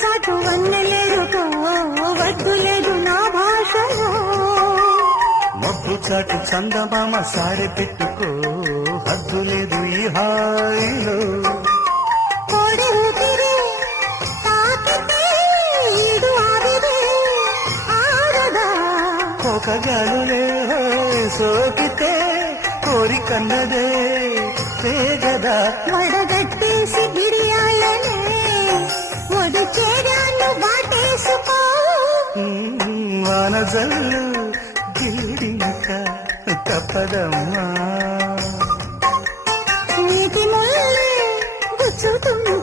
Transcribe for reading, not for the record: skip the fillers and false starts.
చాటు వన్నెలేరుకో వద్దు లేదు నా భాషలో మబ్బు చాటు చందమామ సారె పెట్టుకో హద్దు లేదు ఈ హాయిలో కోడి ఊపిరి తాకితే ఈడు ఆవిరే ఆరదా కోకగాలులే సోకితే కోరికన్నదే పేగదా వడగట్టేసి బిడియాలనే ఒడిచేరాను వాటేసుకో వానజల్లు గిల్లింక తప్పదమ్మా నీటి ముళ్ళు గుచ్చుతుంది